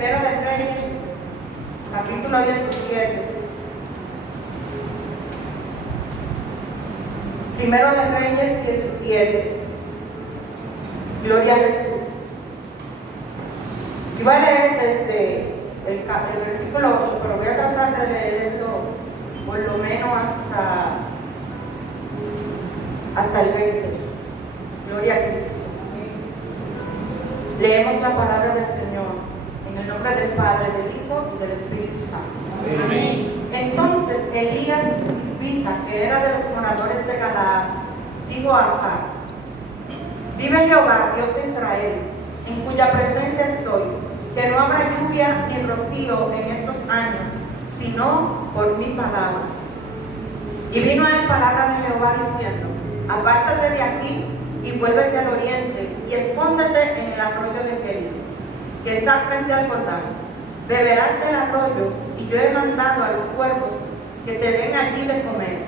Primero de Reyes, capítulo 17. Primero de Reyes 17. Gloria a Jesús. Y voy a leer desde el versículo 8, pero voy a tratar de leerlo por lo menos hasta el 20. Gloria a Cristo. Leemos la palabra del Señor en el nombre del Padre, del Hijo y del Espíritu Santo. Amén. Entonces Elías Tisbita, que era de los moradores de Galaad, dijo a Acab: vive Jehová, Dios de Israel, en cuya presencia estoy, que no habrá lluvia ni rocío en estos años, sino por mi palabra. Y vino a él palabra de Jehová diciendo: apártate de aquí y vuélvete al oriente y escóndete en el arroyo de Kerit, que está frente al Jordán. Beberás del arroyo, y yo he mandado a los cuervos que te den allí de comer.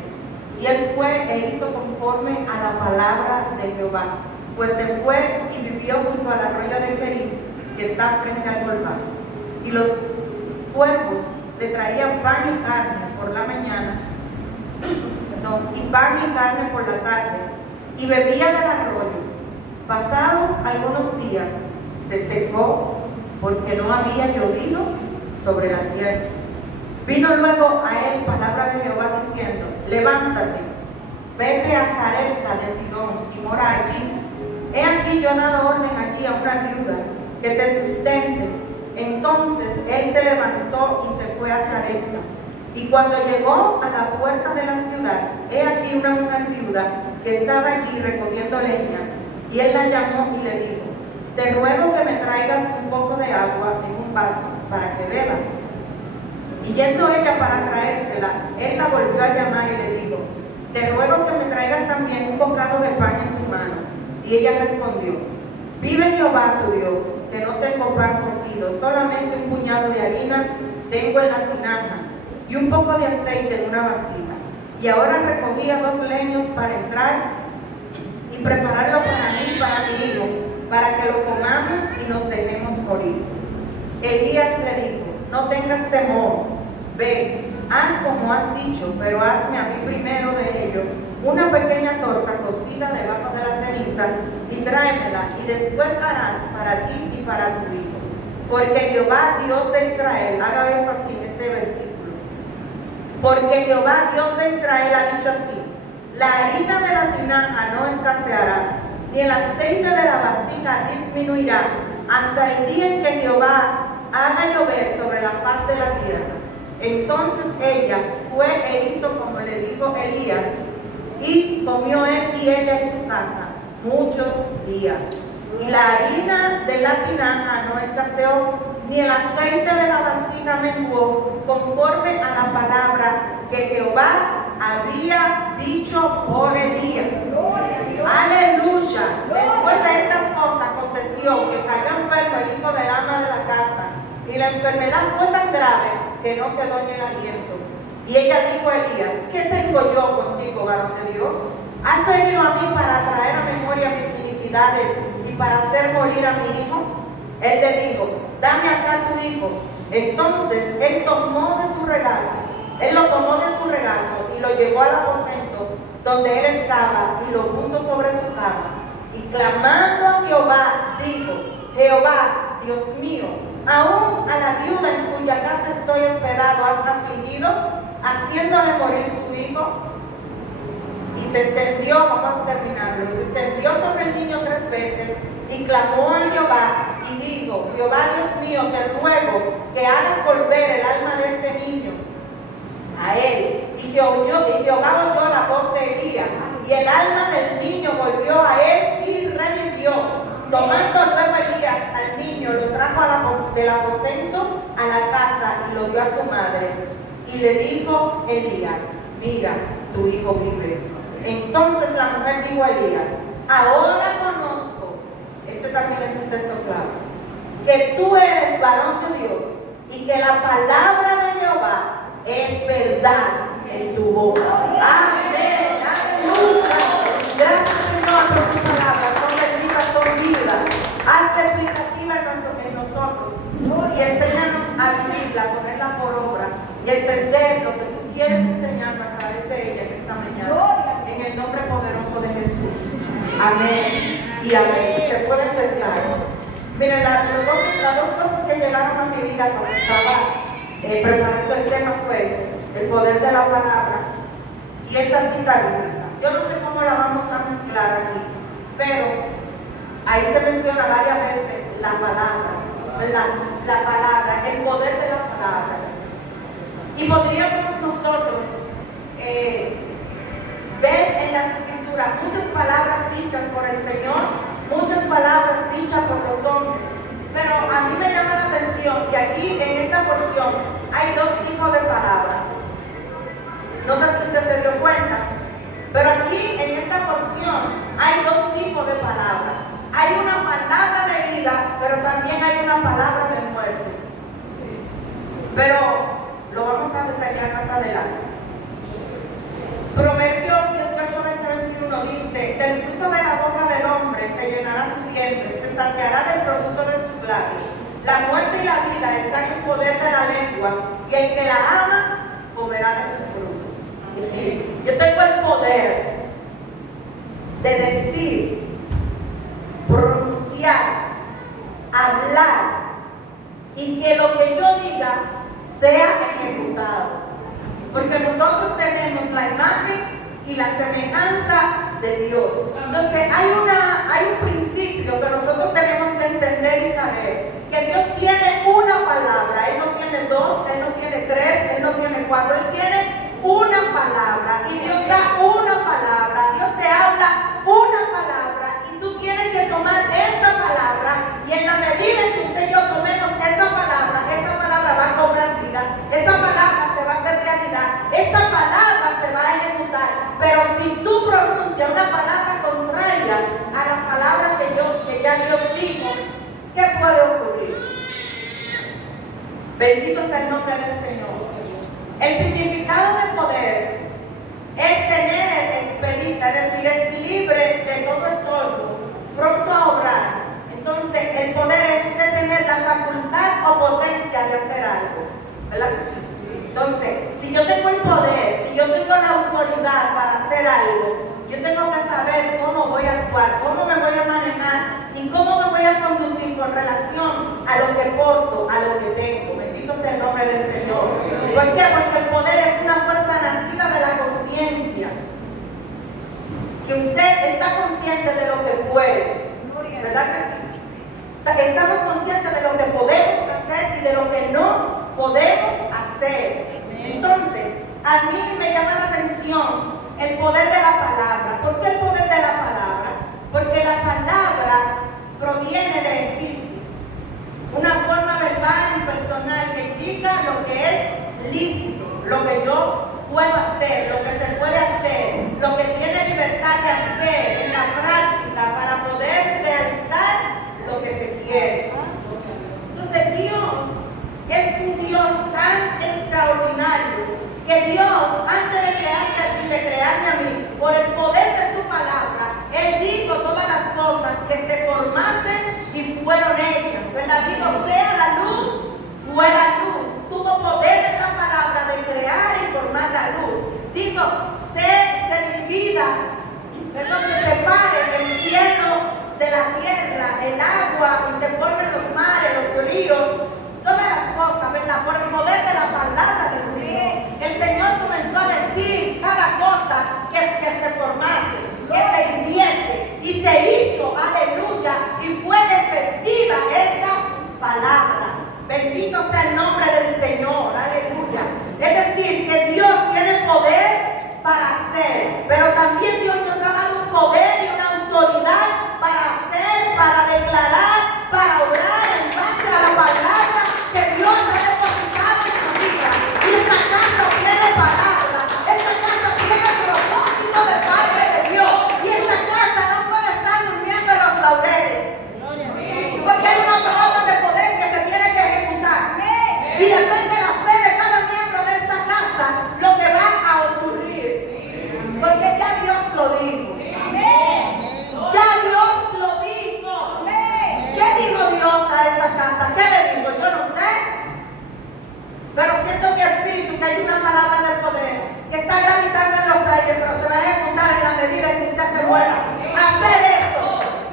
Y él fue e hizo conforme a la palabra de Jehová, pues se fue y vivió junto al arroyo de Kerit, que está frente al Jordán. Y los cuervos le traían pan y carne por la mañana, y pan y carne por la tarde, y bebía del arroyo. Pasados algunos días se secó, porque no había llovido sobre la tierra. Vino luego a él palabra de Jehová diciendo: levántate, vete a Sarepta de Sidón y mora allí. He aquí yo he dado orden allí a una viuda que te sustente. Entonces él se levantó y se fue a Sarepta. Y cuando llegó a la puerta de la ciudad, he aquí una mujer viuda que estaba allí recogiendo leña. Y él la llamó y le dijo: te ruego que me traigas un poco de agua en un vaso para que beba. Y yendo ella para traérsela, él la volvió a llamar y le dijo: te ruego que me traigas también un bocado de pan en tu mano. Y ella respondió: vive Jehová tu Dios, que no tengo pan cocido, solamente un puñado de harina tengo en la tinaja y un poco de aceite en una vasija. Y ahora recogía 2 leños para entrar y prepararlo para mí y para mi hijo, para que lo comamos y nos dejemos morir. Elías le dijo: no tengas temor, ve, haz como has dicho, pero hazme a mí primero de ello una pequeña torta cocida debajo de la ceniza y tráemela, y después harás para ti y para tu hijo. Porque Jehová, Dios de Israel, haga énfasis en este versículo, porque Jehová, Dios de Israel, ha dicho así: la harina de la tinaja no escaseará, ni el aceite de la vasija disminuirá, hasta el día en que Jehová haga llover sobre la faz de la tierra. Entonces ella fue e hizo como le dijo Elías, y comió él y ella en su casa muchos días. Y la harina de la tinaja no escaseó, ni el aceite de la vasija menguó, conforme a la palabra que Jehová había dicho por Elías. Aleluya. Después de estas cosas aconteció que cayó enfermo el hijo del ama de la casa, y la enfermedad fue tan grave que no quedó en el aliento. Y ella dijo a Elías: ¿qué tengo yo contigo, varón de Dios? ¿Has venido a mí para traer a memoria mis iniquidades y para hacer morir a mi hijo? Él le dijo: dame acá tu hijo. Entonces él lo tomó de su regazo y lo llevó al aposento donde él estaba y lo puso sobre su cama. Y clamando a Jehová, dijo: Jehová, Dios mío, aún a la viuda en cuya casa estoy hospedado has afligido, haciéndole morir su hijo. Y se extendió, vamos a terminarlo, y se extendió sobre el niño 3 veces y clamó a Jehová y dijo: Jehová, Dios mío, te ruego que hagas volver el alma de este niño a él. Y Jehová oyó la voz de Elías, y el alma del niño volvió a él y revivió. Tomando luego Elías al niño, lo trajo del aposento a la casa y lo dio a su madre. Y le dijo Elías: mira, tu hijo vive. Entonces la mujer dijo a Elías: ahora conozco, este también es un texto claro, que tú eres varón de Dios y que la palabra de Jehová es verdad en tu boca. Amén. Aleluya. Gracias, Señor, por tu palabra. Son benditas, son vidas. Hazte explicativa en nosotros. Y enséñanos a vivirla, a ponerla por obra y a entender lo que tú quieres enseñarnos a través de ella en esta mañana. En el nombre poderoso de Jesús. Amén y amén. Se puede sentar. Miren, las dos cosas que llegaron a mi vida cuando estaba preparando el tema fue el poder de la palabra y esta cita bíblica. Yo no sé cómo la vamos a mezclar aquí, pero ahí se menciona varias veces la palabra, ¿verdad? La palabra, el poder de la palabra. Y podríamos nosotros ver en las escrituras muchas palabras dichas por el Señor, muchas palabras dichas por los hombres. Pero a mí me llama la atención que aquí en esta porción hay dos tipos de palabras. No sé si usted se dio cuenta, pero aquí en esta porción hay dos tipos de palabras. Hay una palabra de vida, pero también hay una palabra de muerte. Pero lo vamos a detallar más adelante. Proverbios 18:20-21 dice: del fruto de la boca del hombre se llenará su vientre, se saciará del producto de sus labios. La muerte y la vida están en el poder de la lengua, y el que la ama comerá de sus frutos. Es decir, yo tengo el poder de decir, pronunciar, hablar, y que lo que yo diga sea ejecutado. Porque nosotros tenemos la imagen y la semejanza de Dios. Entonces hay un principio que nosotros tenemos que entender y saber, que Dios tiene una palabra. Él no tiene dos, Él no tiene tres, Él no tiene cuatro, Él tiene una palabra. Y Dios da una palabra, Dios te habla una palabra, y tú tienes que tomar esa palabra, y en la medida en que usted y yo tomemos esa palabra va a cobrar vida, esa palabra se va a hacer realidad, esa palabra se va a ejecutar. Pero si tú pronuncias una palabra contraria a la palabra que ya Dios dijo, ¿qué puede ocurrir? Bendito sea el nombre del Señor. El significado del poder es tener expedita, es decir, es libre de todo estorbo, pronto a obrar. Entonces, el poder es de tener la facultad o potencia de hacer algo, ¿verdad que sí? Entonces, si yo tengo el poder, si yo tengo la autoridad para hacer algo, yo tengo que saber cómo voy a actuar, cómo me voy a manejar y cómo me voy a conducir con relación a lo que porto, a lo que tengo. Bendito sea el nombre del Señor. ¿Por qué? Porque el poder es una fuerza nacida de la conciencia. Que usted está consciente de lo que puede, ¿verdad que sí? Estamos conscientes de lo que podemos hacer y de lo que no podemos hacer. Entonces, a mí me llama la atención el poder de la palabra. ¿Por qué el poder de la palabra? Porque la palabra proviene de existir, una forma verbal y personal que indica lo que es lícito, lo que yo puedo hacer, lo que se puede hacer, lo que tiene libertad de hacer en la práctica para poder realizar lo que se quiere. Entonces Dios es un Dios tan extraordinario que Dios, antes de crearte a ti, de crearme a mí, por el poder de su palabra, Él dijo todas las cosas que se formasen y fueron hechas, ¿verdad? Dijo, sea la luz, fue la luz. Tuvo poder en la palabra de crear y formar la luz. Dijo, se divida, entonces se separe el cielo de la tierra, el agua, y se formen los mares, los ríos, todas las cosas, ¿verdad? Por el poder de la palabra del Señor. El Señor comenzó a decir cada cosa que se formase, que se hiciese, y se hizo, aleluya, y fue efectiva esa palabra. Bendito sea el nombre del Señor, aleluya. Es decir, que Dios tiene poder para hacer, pero también Dios nos ha dado un poder y una autoridad para hacer, para declarar, para orar en base a la palabra que Dios ha depositado en tu vida. Y esta casa tiene palabra, esta casa tiene propósito de parte de Dios, y esta casa no puede estar durmiendo en los laureles, porque hay una palabra de poder que se tiene que ejecutar, y depende de la fe de cada miembro de esta casa lo que va a ocurrir, porque ya Dios lo dijo. está gravitando en los aires, pero se va a ejecutar en la medida en que usted se mueva. Hacer eso.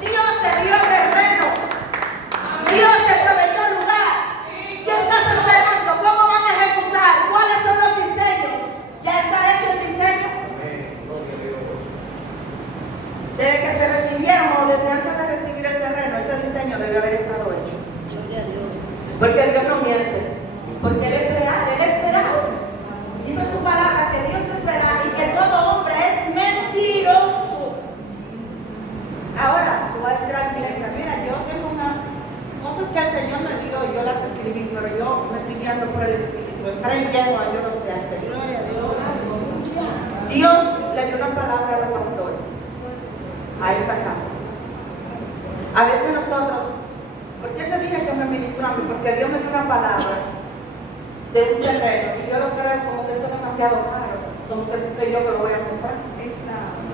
Dios te dio el terreno. Dios te proveyó el lugar. ¿Qué estás esperando? ¿Cómo van a ejecutar? ¿Cuáles son los diseños? ¿Ya está hecho el diseño? Desde que se recibieron o desde antes de recibir el terreno, ese diseño debe haber estado hecho. Porque Dios no miente. Porque Él es real, Él es veraz. Dice su palabra que Dios es veraz y que todo hombre es mentiroso. Ahora, tú vas a decir a la iglesia, mira, yo tengo cosas que el Señor me dio y yo las escribí, pero yo me estoy guiando por el Espíritu. Entré en yegua, yo no sé. Gloria a Dios. Dios le dio una palabra a los pastores, a esta casa. A veces nosotros, ¿por qué te dije que me ministró a mí? Porque Dios me dio una palabra de un terreno y yo lo creo como que eso es demasiado caro, como que si soy yo que lo voy a comprar.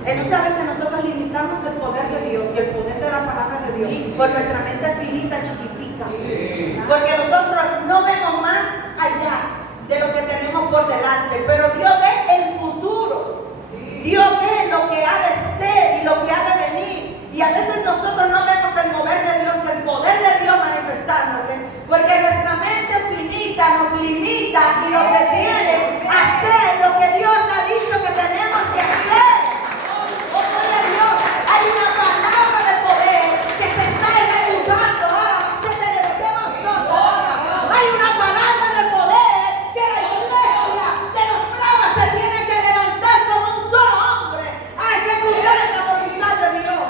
Entonces a veces nosotros limitamos el poder de Dios y el poder de la palabra de Dios por nuestra mente finita, chiquitita, porque nosotros no vemos más allá de lo que tenemos por delante, pero Dios ve el futuro. Dios ve lo que ha de ser y lo que ha de venir. Y a veces nosotros no vemos el mover de Dios, el poder de Dios manifestándose, porque nuestra mente finita nos limita y nos detiene a hacer lo que Dios ha dicho que tenemos que hacer. Oh, gloria a Dios, hay una palabra de poder que se está ejecutando. Ahora se debemos nosotros. Hay una palabra de poder que la iglesia de los bravos se tiene que levantar como un solo hombre a ejecutar la voluntad de Dios.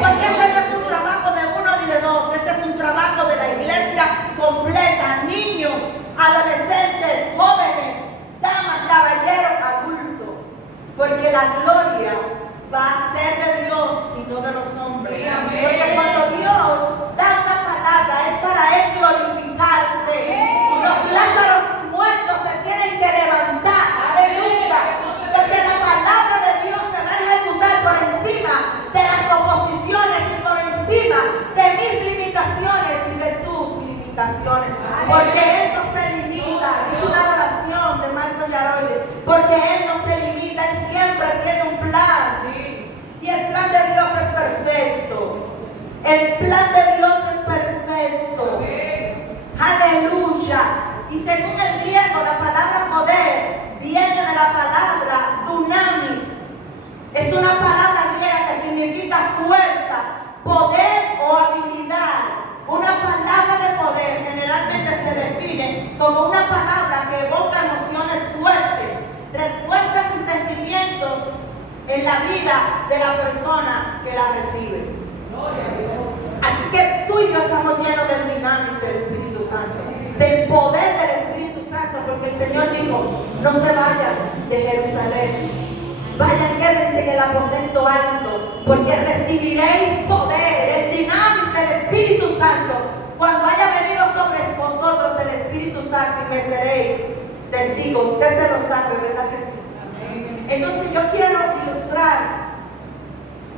Porque este no es un trabajo de uno ni de dos, este es un trabajo de la iglesia completa, niños, adolescentes, jóvenes, damas, caballeros, adultos, porque la gloria va a ser de Dios y no de los hombres. Porque cuando Dios da una palabra es para Él glorificarse. Los Lázaros muertos se tienen que levantar, aleluya, porque la palabra de Dios se va a ejecutar por encima de las oposiciones y por encima de mis limitaciones y de tus limitaciones, porque Él no se limita. Es una oración de Marco Yaroide, porque Él no se limita, Él siempre tiene un plan, y el plan de Dios es perfecto. El plan de Dios es perfecto. Aleluya. Y según el griego, la palabra poder viene de la palabra dunamis. Es una palabra griega que significa fuerza, poder o habilidad. Una palabra de poder generalmente se define como una palabra que evoca emociones fuertes, respuestas y sentimientos en la vida de la persona que la recibe. Así que tú y yo estamos llenos del dinamis del Espíritu Santo, del poder del Espíritu Santo, porque el Señor dijo, no se vayan de Jerusalén, vayan, quédense en el aposento alto, porque recibiréis poder, el dinamis del Espíritu Santo, cuando haya venido sobre vosotros el Espíritu Santo, y me seréis testigos. Usted se lo sabe, ¿verdad que sí? Entonces yo quiero ilustrar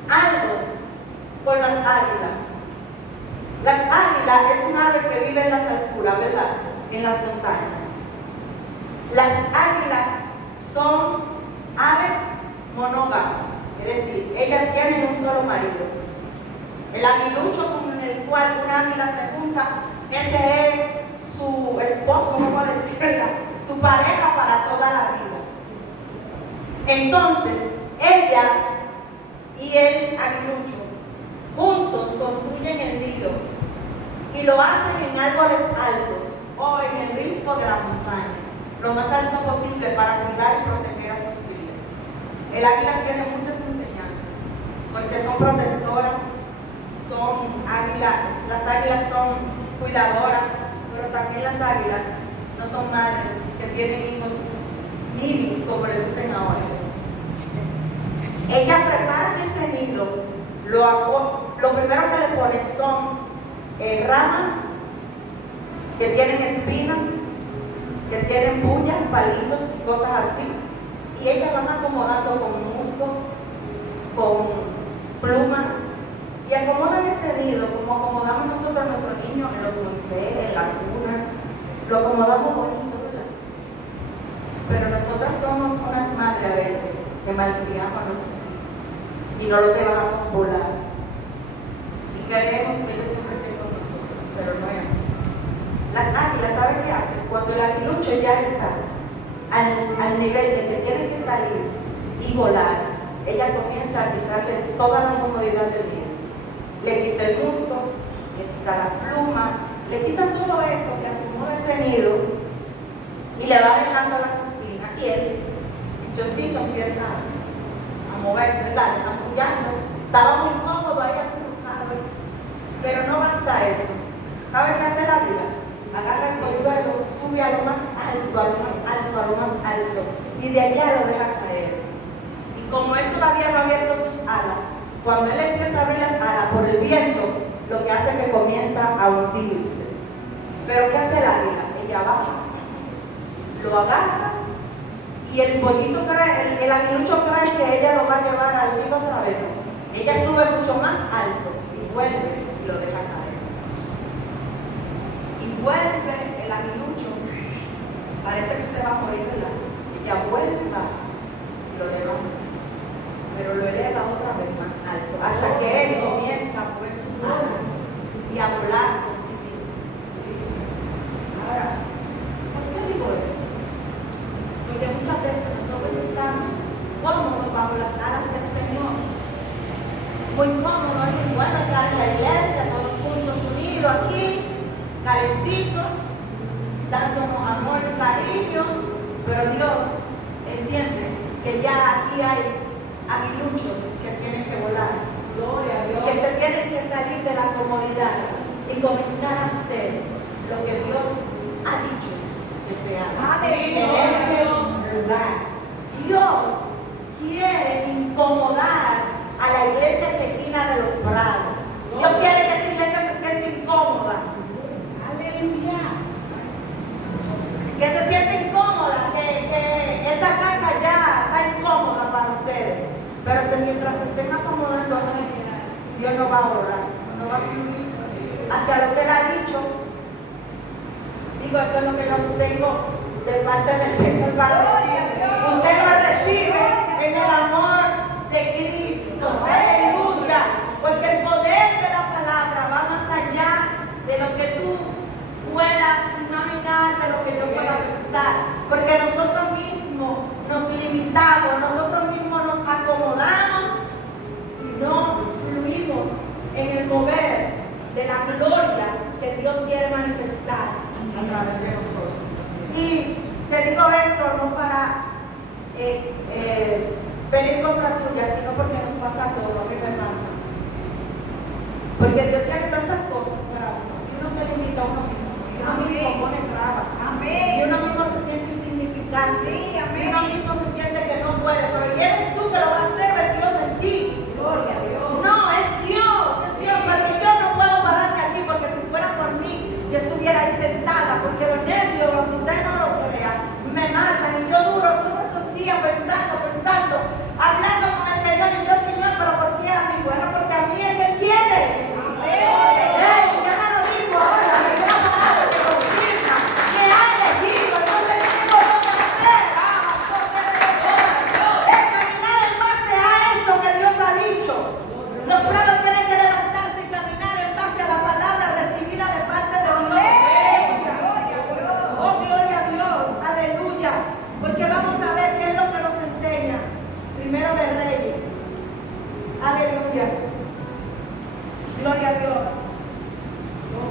algo con las águilas. Las águilas es un ave que vive en las alturas, ¿verdad? En las montañas. Las águilas son aves monógamas, es decir, ellas tienen un solo marido. El aguilucho con el cual una águila se junta, ese es su esposo, vamos a decir, su pareja para toda la vida. Entonces, ella y el aguilucho juntos construyen el nido y lo hacen en árboles altos o en el risco de la montaña, lo más alto posible para cuidar y proteger a sus crías. El águila tiene muchas enseñanzas, porque son protectoras, son águilas, las águilas son cuidadoras, pero también las águilas no son madres que tienen hijos ninis, como le dicen ahora. Ellas preparan ese nido, lo primero que le ponen son ramas que tienen espinas, que tienen puyas, palitos y cosas así, y ellas van acomodando con musgo, con plumas, y acomodan ese nido como acomodamos nosotros a nuestros niños en los Moisés, en la cuna, lo acomodamos bonito, ¿verdad? Pero nosotras somos unas que malcriamos a nuestros hijos y no los dejamos volar. Y queremos que ellos siempre estén con nosotros, pero no es así. Las águilas, ¿saben qué hacen? Cuando el aguilucho ya está al nivel de que tiene que salir y volar, ella comienza a quitarle toda la comodidad del día. Le quita el musgo, le quita la pluma, le quita todo eso que acomoda ese nido y le va dejando las espinas. Y el bichocito empieza a moverse, ¿verdad? Apoyando. Estaba muy cómodo ahí acurrucado. Pero no basta eso. ¿Sabe qué hace la vida? Agarra el polluelo, sube a lo más alto, a lo más alto, a lo más alto, y de allá lo deja caer. Y como él todavía no ha abierto sus alas, cuando él empieza a abrir las alas por el viento, lo que hace es que comienza a hundirse. Pero ¿qué hace el águila? Ella baja, lo agarra, y el pollito cree, el aguilucho cree que ella lo va a llevar al río otra vez. Ella sube mucho más alto y vuelve y lo deja caer. Vuelve el aguilucho, parece que se va a morir, ¿verdad? Ella vuelve y va y lo levanta, pero lo eleva otra vez más alto, hasta que él comienza a mover sus alas y a volar por sí mismo. Ahora, ¿por qué digo esto? Porque muchas veces nosotros estamos cómodos bajo las alas del Señor, muy cómodos, muy bueno estar en la iglesia, todos juntos unidos aquí, calentitos, dándonos amor y cariño, pero Dios entiende que ya aquí hay aguiluchos que tienen que volar, gloria a Dios, que se tienen que salir de la comodidad y comenzar a hacer lo que Dios ha dicho que se haga en este lugar. Dios quiere incomodar a la iglesia chequina de los Prados. Dios quiere que esta iglesia se sienta incómoda. Que se siente incómoda, que esta casa ya está incómoda para ustedes. Pero si mientras se estén acomodando aquí, Dios no va a orar, no va a fluir hacia lo que Él ha dicho. Digo, eso es lo que yo tengo de parte del Señor para decir. Usted lo recibe en el amor de Cristo. Aleluya. Porque el poder de la palabra va más allá de lo que tú puedas imaginar, de lo que yo pueda pensar, porque nosotros mismos nos limitamos, nosotros mismos nos acomodamos y no fluimos en el mover de la gloria que Dios quiere manifestar a través de nosotros. Y te digo esto no para venir contra tuya, sino porque nos pasa todo, a mí me pasa. Porque Dios tiene tantas cosas para uno y uno se limita a uno mismo. Uno mismo pone trabas. Y uno mismo se siente insignificante. Y uno mismo se siente que no puede. Pero eres tú que lo vas a hacer, es Dios en ti. Gloria a Dios. No, es Dios, porque yo no puedo pararme aquí, porque si fuera por mí, yo estuviera ahí sentada, porque los nervios, aunque usted no lo crea, me matan. Y yo duro todos esos días pensando, hablando con el Señor, y yo, Señor, pero ¿por qué a mí? Bueno, porque a mí es que Él quiere. Ya me lo digo ahora, me queda parado, que confirma que ha elegido, entonces ¿qué tengo yo que hacer? Es caminar en base a eso que Dios ha dicho. Los prados tienen que levantarse y caminar en base a la palabra recibida de parte de Dios. Oh, gloria a Dios, aleluya. Porque vamos a ver qué es lo que nos enseña. Primero de Reyes. Aleluya. Gloria a Dios.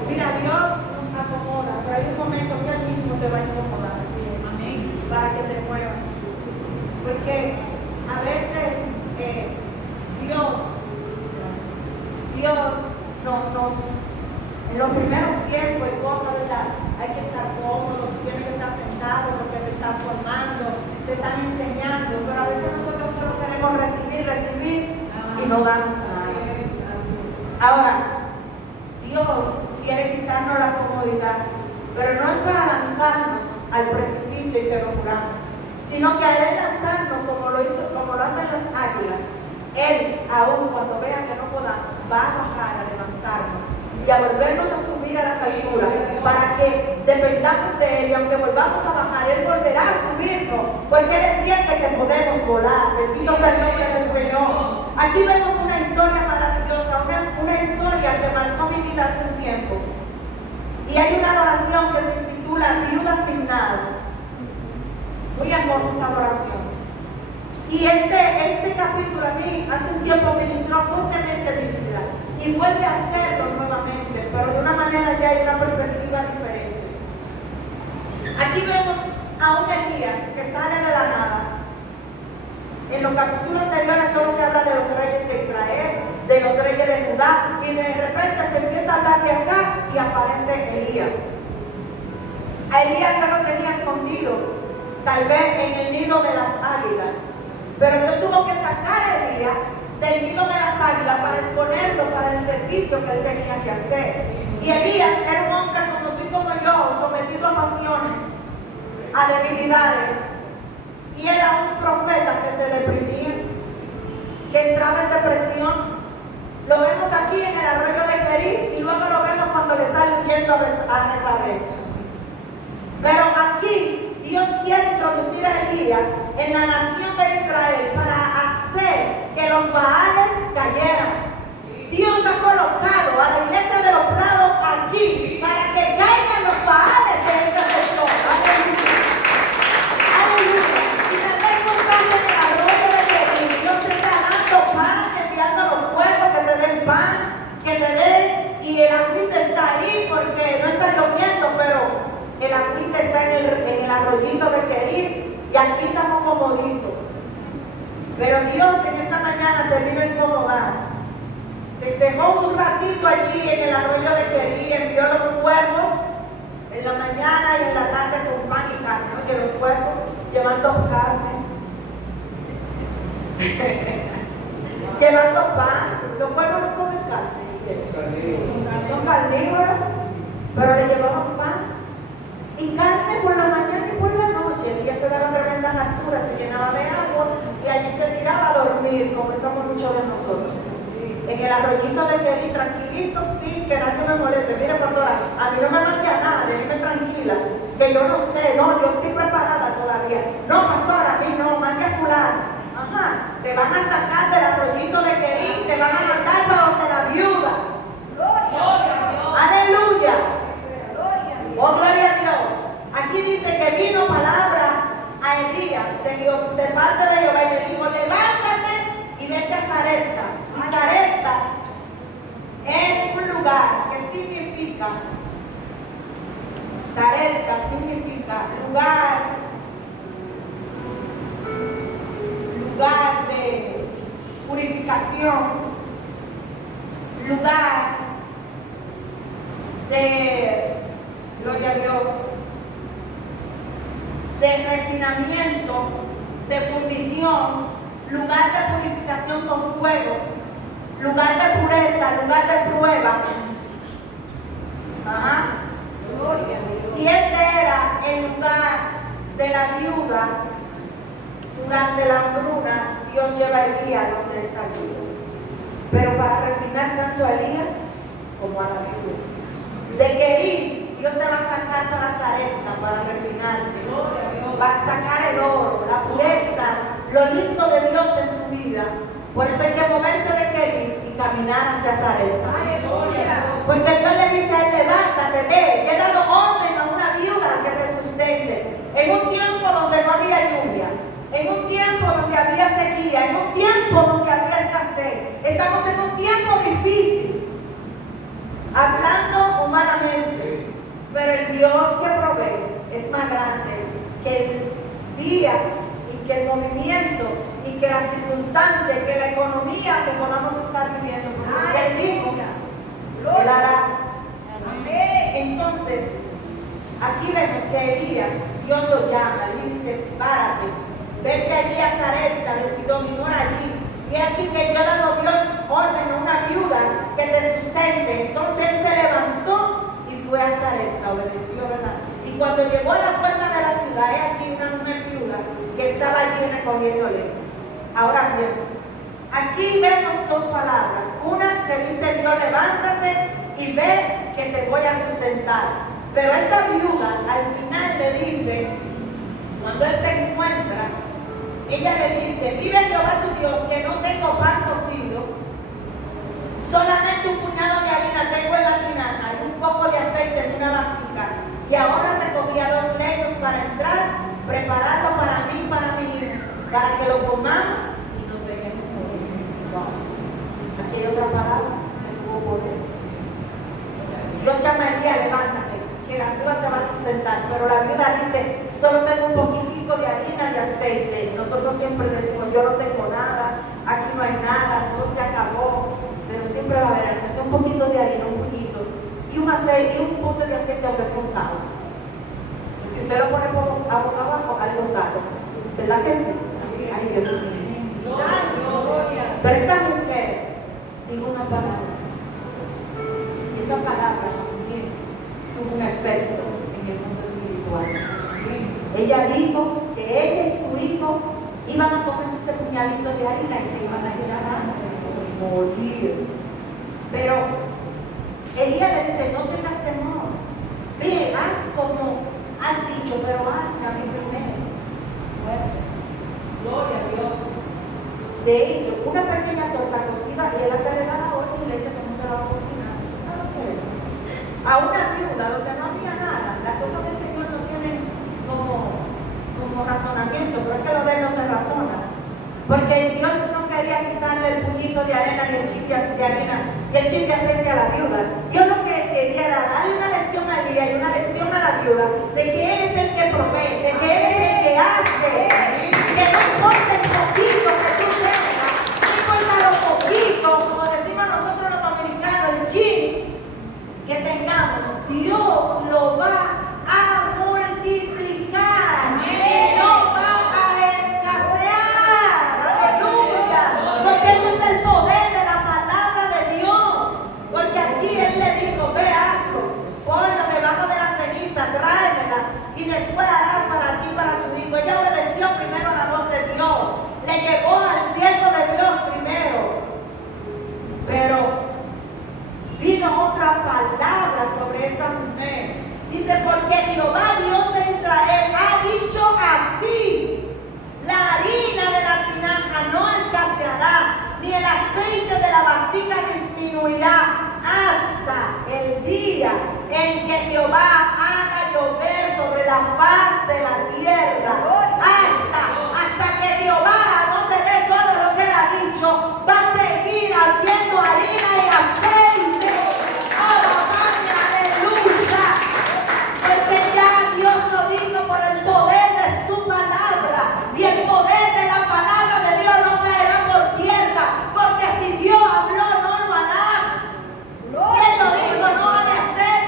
Mira, Dios nos acomoda, pero hay un momento que Él mismo te va a incomodar. Amén. Para que te muevas. Porque a veces Dios nos, en los primeros tiempos y cosas, ¿verdad? Hay que estar cómodo, tú tienes que estar sentado porque te están formando, te están enseñando, pero a veces nosotros solo queremos recibir y no darnos nada. Ahora, Dios quiere quitarnos la comodidad, pero no es para lanzarnos al precipicio y que nos muramos, sino que al Él lanzarnos como lo hacen las águilas, Él, aún cuando vea que no podamos, va a bajar, a levantarnos y a volvernos a subir a las alturas, para que dependamos de Él, y aunque volvamos a bajar, Él volverá a subirnos, porque Él entiende que podemos volar. Bendito sea el nombre del Señor. Aquí vemos una historia maravillosa, una historia que marcó mi vida hace un tiempo. Y hay una adoración que se titula Viuda sin nada. Muy hermosa esta adoración. Y este capítulo a mí hace un tiempo ministró fuertemente mi vida. Y vuelve a hacerlo nuevamente, pero de una manera ya hay una perspectiva diferente. Aquí vemos a un Elías que sale de la nada. En los capítulos anteriores solo se habla de los reyes de Israel, de los reyes de Judá, y de repente se empieza a hablar de acá y aparece Elías. A Elías ya lo tenía escondido, tal vez en el nido de las águilas, pero Dios tuvo que sacar a Elías del nido de las águilas para exponerlo para el servicio que él tenía que hacer. Y Elías era un hombre como tú y como yo, sometido a pasiones, a debilidades, y era un profeta que se deprimía, que entraba en depresión. Lo vemos aquí en el arroyo de Kerit y luego lo vemos cuando le sale huyendo a Jezabel. Pero aquí Dios quiere introducir a Elías en la nación de Israel para hacer que los Baales cayeran. Dios ha colocado a la iglesia de los Prados aquí para que caigan los Baales de este sector. Aleluya. Aleluya. Y tal vez no estás en el arroyo de Kerit, Dios te está dando pan, enviando a los pueblos que te den pan, que te den, y el agüita está ahí porque no está lloviendo, pero el agüita está en el arroyito de Kerit, y aquí estamos comoditos. Pero Dios en esta mañana te vino a incomodar. Te dejó un ratito allí en el arroyo de Kerit, envió los cuervos en la mañana y en la tarde con pan y carne. Oye, los cuervos llevando carne, llevando pan. Los cuervos no comen carne, son carnívoros, pero le llevaban pan y carne por la mañana y por la noche. Y eso daba tremendas alturas, se llenaba de agua y allí se tiraba a dormir, como estamos muchos de nosotros. En el arroyito de Kerit, tranquilito, sí, que nadie me moleste. Mire, pastora, a mí no me mande a nada, déjeme tranquila, que yo no sé, no, yo estoy preparada todavía. No, pastora, a mí no, mande a fulano. Ajá, te van a sacar del arroyito de Kerit, te van a mandar para donde la viuda. Aleluya. Oh, gloria a Dios. Aquí dice que vino palabra a Elías de Dios, de parte de Jehová, y le dijo: levántate y vete a Sarepta. Y Sarepta es un lugar que significa, Sarepta significa lugar de purificación, lugar de, gloria a Dios, de refinamiento, de fundición, lugar de purificación con fuego, lugar de pureza, lugar de prueba. Ajá. Y este era el lugar de la viuda. Durante la hambruna, Dios lleva a Elías donde está viuda. Pero para refinar tanto a Elías como a la viuda. De Kerit, Dios te va a sacar para Sarepta, para refinarte, para sacar el oro, la pureza, lo lindo de Dios en tu vida. Por eso hay que moverse de Kerit y caminar hacia Sarepta. Porque Dios le dice a él: levántate, ve, he dado orden a una viuda que te sustente. En un tiempo donde no había lluvia, en un tiempo donde había sequía, en un tiempo donde había escasez. Estamos en un tiempo difícil, hablando humanamente, pero el Dios que provee es más grande que el día y que el movimiento y que las circunstancias, que la economía que podamos estar viviendo. Porque Él dijo, Él hará. Entonces, aquí vemos que Elías, Dios lo llama y dice: párate, vete allí a Sarepta de Sidón, y mora allí. Y aquí que yo le doy orden a una viuda que te sustente. Entonces él se levantó y fue a Sarepta, obedeció, ¿verdad? Y cuando llegó a la puerta de la ciudad, hay aquí una mujer viuda que estaba allí recogiéndole. Ahora bien, aquí vemos dos palabras. Una que dice Dios: levántate y ve que te voy a sustentar. Pero esta viuda al final le dice, cuando él se encuentra, ella le dice, vive Jehová tu Dios, que no tengo pan cocido, solamente un puñado de harina tengo en la tinaja y un poco de aceite en una vasija, y ahora recogía 2 leños para entrar, prepararlo para mí, para mi hijo, para que lo comamos y nos dejemos morir. Wow. Aquí hay otra palabra que tuvo poder. Dios llama a Elías, levántate, que la viuda te va a sustentar. Pero la viuda dice, solo tengo un poquitico de harina y aceite. Nosotros siempre decimos, yo no tengo nada, aquí no hay nada, todo se acabó. Pero siempre va a haber, aunque sea un poquito de harina, un puñito, y un aceite, y un punto de aceite, aunque sea un cabo. Y si usted lo pone por abajo, algo sale. ¿Verdad que sí? Ay, Dios mío. Pero esta mujer dijo una palabra. Y esa palabra también tuvo un efecto en el mundo espiritual. Ella dijo que ella y su hijo iban a comerse ese puñadito de harina y se iban a ir a morir. Pero Elías le dice, no tengas temor, ve, haz como has dicho, pero hazme a mí primero. Bueno, gloria a Dios. De hecho, una pequeña torta cocida, y él hasta le da la orden y le dice cómo se la va a cocinar. ¿Sabes lo que es? A una viuda donde no había nada, las cosas del Señor no tienen como razonamiento, pero es que lo de él no se razona. Porque Dios no quería quitarle el puñito de arena ni el chip de arena y el chip de aceite a la viuda. Dios lo que quería era darle una lección a Elías y una lección a la viuda de que Él es el que provee, de que Él es el que hace, que no importa el poquito que tú tengas, no importa lo poquito, como decimos nosotros los dominicanos, el chip que tengamos, Dios lo va a multiplicar, no va a escasear, aleluya, porque ese es el poder de la palabra de Dios, porque aquí Él le dijo, ve, hazlo, ponlo debajo de la ceniza, tráemela, y después harás para ti, para tu hijo. Ella obedeció primero a la voz de Dios, le llegó al siervo de Dios primero, pero vino otra palabra sobre esta mujer. Dice, porque Jehová Dios de Israel ha dicho así, la harina de la tinaja no escaseará, ni el aceite de la vasija disminuirá hasta el día en que Jehová haga llover sobre la faz de la tierra. Hasta que Jehová no te dé todo lo que él ha dicho, va a seguir habiendo harina y aceite. Porque ya Dios lo dijo por el poder de su palabra, y el poder de la palabra de Dios no caerá por tierra, porque si Dios habló no lo hará, si Él lo dijo no ha de hacer.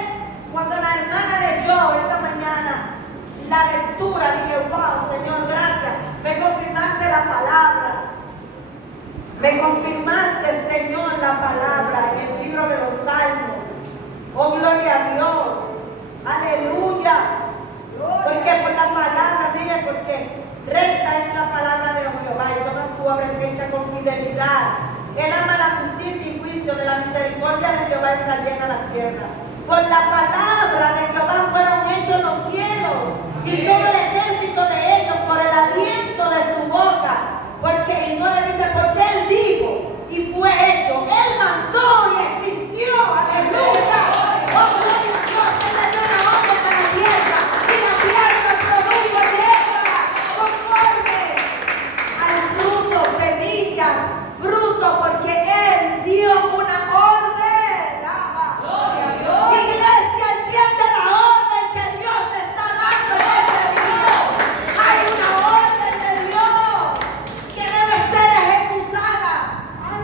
Cuando la hermana leyó esta mañana la lectura, dije, wow, Señor, gracias, me confirmaste la palabra, me confirmaste, Señor, la palabra en el libro de los Salmos. Oh, gloria a Dios. Aleluya. Porque por la palabra, mire, porque recta es la palabra de Jehová y toda su obra es hecha con fidelidad. Él ama la justicia y juicio, de la misericordia de Jehová está llena la tierra. Por la palabra de Jehová fueron hechos los cielos y todo el ejército de ellos, por el aliento de su boca. Porque, y no le dice, porque Él dijo y fue hecho. Él mandó y existió. Aleluya. Oh, gloria a Dios. Él le dio una orden a la tierra y la tierra produjo hierba conforme al fruto, semillas, fruto, porque Él dio una orden. Gloria a Dios. Iglesia, entiende la orden que Dios te está dando en este día. Hay una orden de Dios que debe ser ejecutada,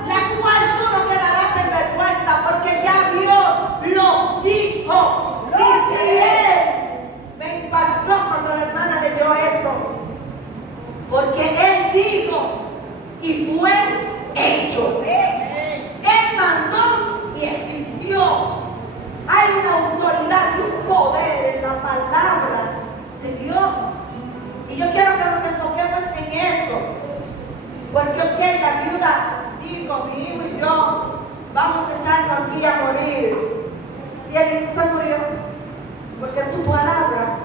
la cual tú no quedarás en vergüenza, porque ya Dios lo dijo. Y si Él me impactó cuando la hermana leyó eso, porque Él dijo y fue hecho. Él mandó y existió. Hay una autoridad y un poder en la palabra de Dios. Y yo quiero que nos enfoquemos en eso. Porque la viuda dijo, mi hijo y yo vamos a echarnos aquí a morir. Y el hijo se murió. Porque tu palabra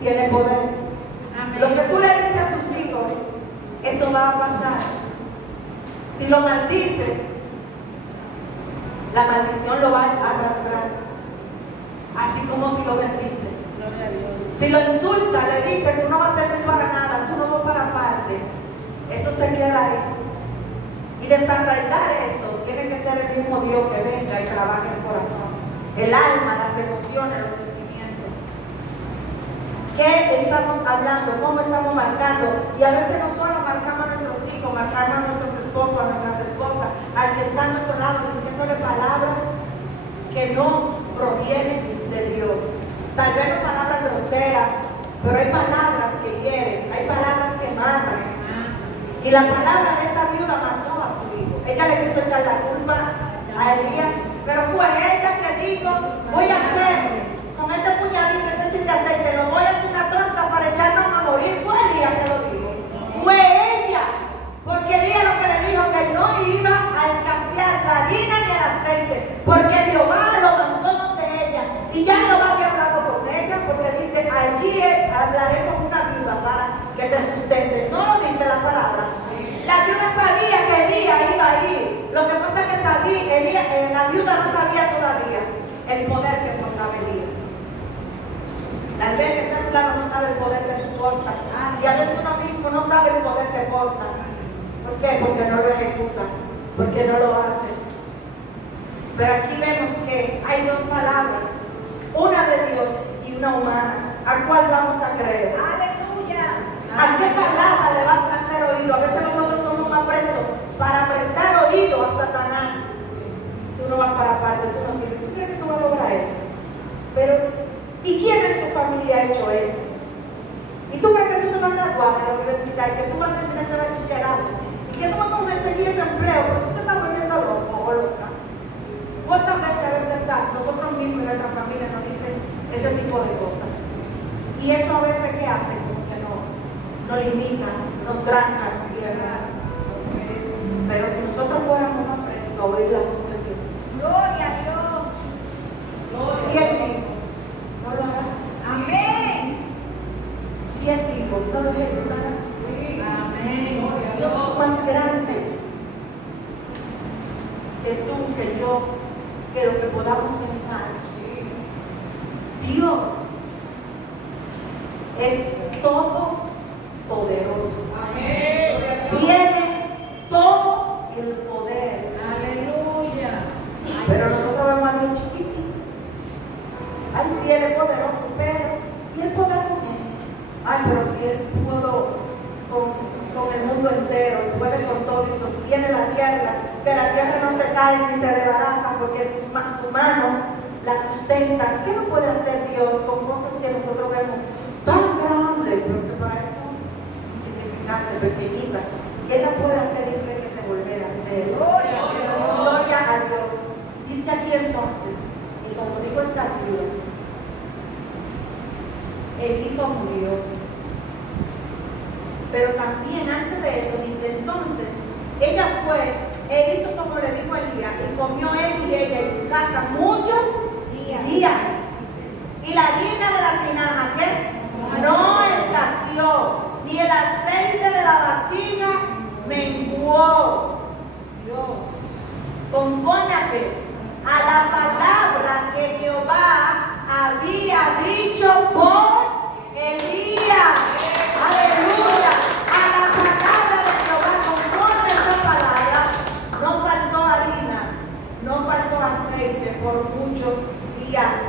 tiene poder. Amén. Lo que tú le dices a tus hijos, eso va a pasar. Si lo maldices, la maldición lo va a arrastrar. Así como si lo bendices. Si lo insulta, le dice, tú no vas a servir para nada, tú no vas para parte. Eso se queda ahí. Y desarraigar eso tiene que ser el mismo Dios que venga y trabaje el corazón, el alma, las emociones, los sentimientos. ¿Qué estamos hablando? ¿Cómo estamos marcando? Y a veces no solo marcamos a nuestros hijos, marcamos a nuestros esposos, a nuestras esposas, al que está a nuestro lado, diciéndole palabras que no provienen de Dios. Tal vez no palabras groseras, pero hay palabras que hieren, hay palabras que matan. Y la palabra de esta viuda mató a su hijo. Ella le quiso echar la culpa a Elías, pero fue ella que dijo, voy a hacer con este puñadito, este chin de aceite, lo voy a hacer una torta para echarnos a morir. Fue Elías que lo dijo. Fue ella. Porque Elías lo que le dijo que no iba a escasear la harina ni el aceite, porque Jehová lo mandó ante ella. Y ya Jehová había hablado con ella, porque dice, allí hablaré con una viuda para que te sustente. No lo dice la palabra. La viuda sabía que Elías iba a ir. Lo que pasa es que la viuda no sabía todavía el poder que portaba Elías. Tal vez que está a tu lado no sabe el poder que tú portas. Y a veces uno mismo no sabe el poder que porta. ¿Por qué? Porque no lo ejecuta, porque no lo hace. Pero aquí vemos que hay dos palabras, una de Dios y una humana. ¿A cuál vamos a creer? ¡Aleluya! ¿A qué palabra le vas a hacer oído? A veces nosotros somos más prestos para prestar oído a Satanás. Tú no vas para parte, tú no sirves. ¿Tú crees que tú vas a lograr eso? Pero, ¿y quién en tu familia ha hecho eso? ¿Y tú crees que tú te vas a graduar en la universidad y que tú vas a terminar ese bachillerato? ¿Y que tú vas a conseguir ese empleo? Porque tú te estás volviendo loco o loca. ¿Cuántas veces a veces nosotros mismos y nuestra familia nos dicen ese tipo de cosas? Y eso a veces, ¿qué hace? Como que nos limita, nos tranca, nos cierra. Pero si nosotros fuéramos más prestos a oír la voz de Dios, gloria a Dios, si Él dijo, no lo hará. Amén. Si Él dijo, no lo ejecutará. Amén. Dios es más grande que tú, que yo, que lo que podamos pensar. Dios es todopoderoso. Tiene todo el poder. Aleluya. Pero nosotros vemos a Dios chiquitito. Ay, sí, Él es poderoso, pero ¿y el poder con eso? Ay, pero si Él pudo con el mundo entero, puede con todo y sostiene la tierra, que la tierra no se cae ni se desbarata porque su mano la sustenta. ¿Qué no puede hacer Dios con cosas que nosotros vemos tan grandes, pero que para eso son insignificantes, pequeñitas? Él la puede hacer y tiene que volver a hacer. Gloria a Dios. Dice aquí entonces, y como digo esta viuda, el hijo murió. Pero también antes de eso dice, entonces, ella fue e hizo como le dijo Elías, y comió él y ella en su casa muchos días. Y la harina de la tinaja, ¿qué? No escaseó, ni el aceite de la vasija menguó. Dios, conforme a qué? A la palabra que Jehová había dicho por Elías. Aleluya. A la palabra de Jehová, conforme a esa palabra, no faltó harina, no faltó aceite por muchos días.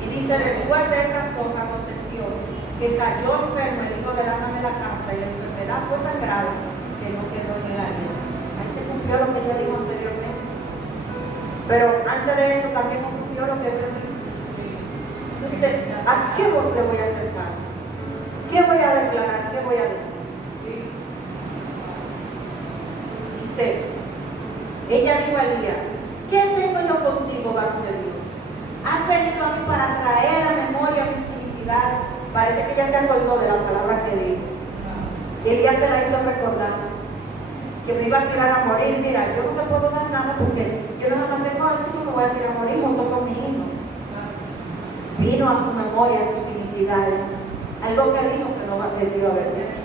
Y dice, después de estas cosas aconteció que cayó enfermo el hijo del ama de la casa, y la enfermedad fue tan grave que no quedó en el año. Ahí se cumplió lo que ella dijo anteriormente. Pero antes de eso también ocurrió lo que Dios dijo. Entonces, ¿a qué voz le voy a hacer caso? ¿Qué voy a declarar? ¿Qué voy a decir? Dice, ella dijo a Elías, ¿qué tengo yo contigo, varón de Dios? ¿Has venido a mí para traer a memoria mis iniquidades? Parece que ella se acordó de la palabra que dijo. Elías se la hizo recordar que me iba a tirar a morir. Mira, yo no te puedo dar nada porque Yo no me mantengo a decir que me voy a tirar a morir junto con mi hijo. Vino a su memoria, a sus iniquidades, algo que dijo que no debió haber dicho.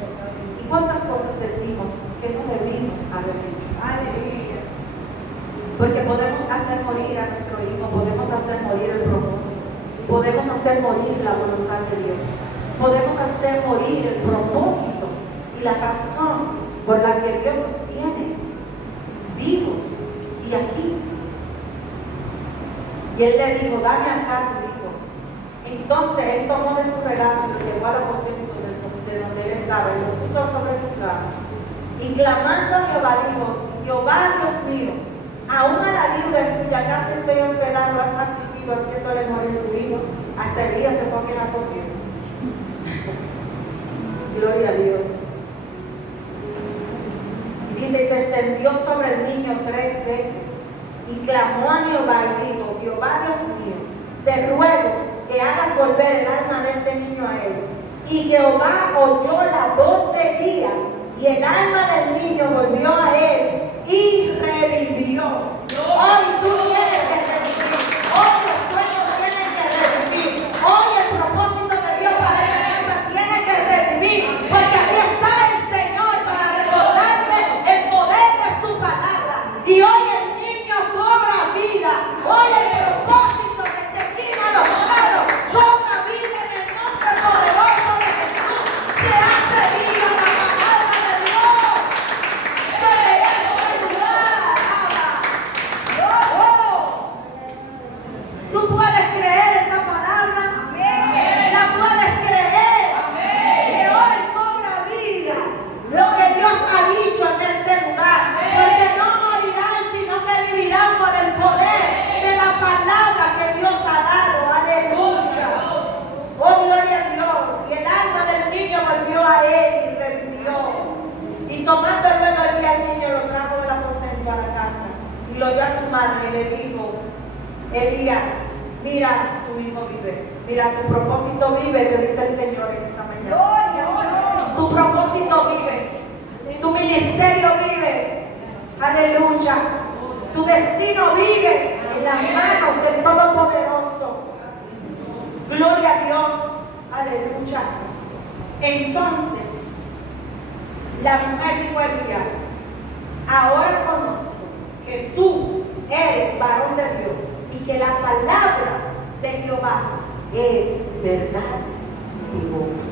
¿Y cuántas cosas decimos que no debimos haber dicho? Aleluya. Porque podemos hacer morir a nuestro hijo, podemos hacer morir el propósito, podemos hacer morir la voluntad de Dios, podemos hacer morir el propósito y la razón por la que Dios nos tiene vivos y aquí. Y él le dijo, dame acá tu hijo. Entonces él tomó de su regazo y lo llevó al aposento de donde él estaba y lo puso sobre su cama. Y clamando a Jehová dijo, Jehová Dios mío, aún a la viuda en cuya casa estoy hospedado has afligido haciéndole morir su hijo, hasta Elías se fue a quedar contigo. Gloria a Dios. Y dice, y se extendió sobre el niño 3 veces y clamó a Jehová y dijo, Jehová Dios mío, te ruego que hagas volver el alma de este niño a él. Y Jehová oyó la voz de Elías, y el alma del niño volvió a él y revivió. Hoy tú tienes que revivir. Hoy los sueños tienen que revivir. Hoy el propósito de Dios para esta casa tiene que revivir. Porque aquí está el Señor para recordarte el poder de su palabra. Y hoy el niño cobra vida. Hoy el propósito de Chequina los Claros cobra vida en el nombre poderoso de Jesús. Se hace vida la palabra de Dios. Se hace lugar. Tú puedes creer esa palabra. La puedes creer. Que hoy cobra vida lo que Dios ha dicho en este lugar. Porque no morirán, sino que vivirán por el poder de la palabra que Dios ha dado. Aleluya. Oh, gloria a Dios. Y el alma del niño volvió a él y revivió. Y tomando luego Elías al niño, lo trajo del aposento a la casa. Y lo dio a su madre y le dijo, Elías, mira, tu hijo vive. Mira, tu propósito vive, te dice el Señor en esta mañana. Tu propósito vive. Tu ministerio vive. Aleluya. Tu destino vive en las manos del Todopoderoso. Gloria a Dios. Aleluya. Entonces, la mujer dijo a Elías, ahora conozco que tú eres varón de Dios y que la palabra de Jehová es verdad y boca.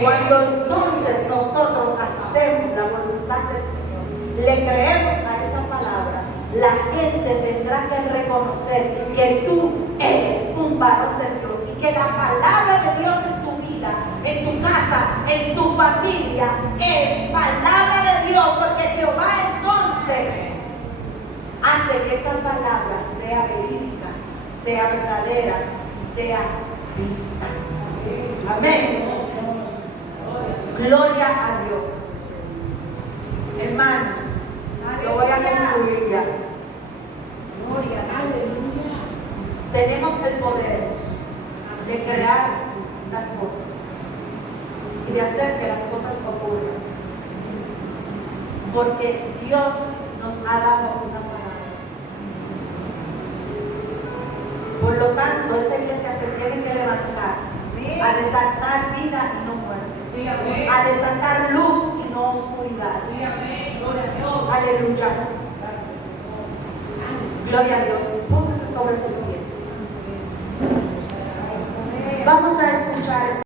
Cuando entonces nosotros hacemos la voluntad del Señor, le creemos a esa palabra, la gente tendrá que reconocer que tú eres un varón de Dios y que la palabra de Dios en tu vida, en tu casa, en tu familia, es palabra de Dios, porque Jehová entonces hace que esa palabra sea verídica, sea verdadera y sea vista. Amén. Gloria a Dios. Hermanos, yo voy a concluir ya. Gloria, aleluya. Tenemos el poder de crear las cosas y de hacer que las cosas ocurran. Porque Dios nos ha dado una palabra. Por lo tanto, esta iglesia se tiene que levantar a desatar vida y no muerte. Sí, a desatar luz y no oscuridad. Sí, amén. Gloria a Dios. Aleluya. Gloria a Dios. Póngase sobre sus pies. Vamos a escuchar.